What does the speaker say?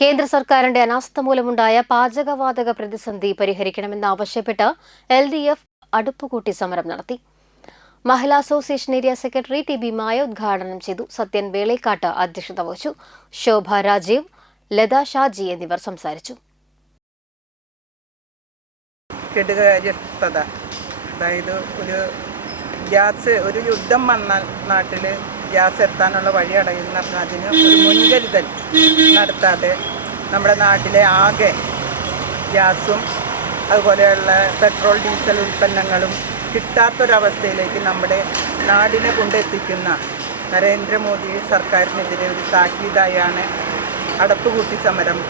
കേന്ദ്ര സർക്കാരിന്റെ അനാസ്ഥ മൂലമുണ്ടായ പാചകവാതക പ്രതിസന്ധി പരിഹരിക്കണമെന്നാവശ്യപ്പെട്ട് LDF അടുപ്പുകൂട്ടി സമരം നടത്തി. മഹിളാ അസോസിയേഷൻ ഏരിയ സെക്രട്ടറി TB മായ ഉദ്ഘാടനം ചെയ്തു. സത്യൻ വേളേക്കാട്ട് അധ്യക്ഷത വഹിച്ചു. ശോഭ രാജീവ്, ലത ഷാജി എന്നിവർ സംസാരിച്ചു. അതായത് ഒരു യുദ്ധം വന്നാൽ നാട്ടിൽ ഗ്യാസ് എത്താനുള്ള വഴി അടയുന്ന അതിന് ഒരു മുൻകരുതൽ നടത്താതെ നമ്മുടെ നാട്ടിലെ ആകെ ഗ്യാസും അതുപോലെയുള്ള പെട്രോൾ ഡീസൽ ഉൽപ്പന്നങ്ങളും കിട്ടാത്തൊരവസ്ഥയിലേക്ക് നമ്മുടെ നാടിനെ കൊണ്ടെത്തിക്കുന്ന നരേന്ദ്രമോദി സർക്കാരിനെതിരെ ഒരു താക്കീതായാണ് അടപ്പുകൂട്ടി സമരം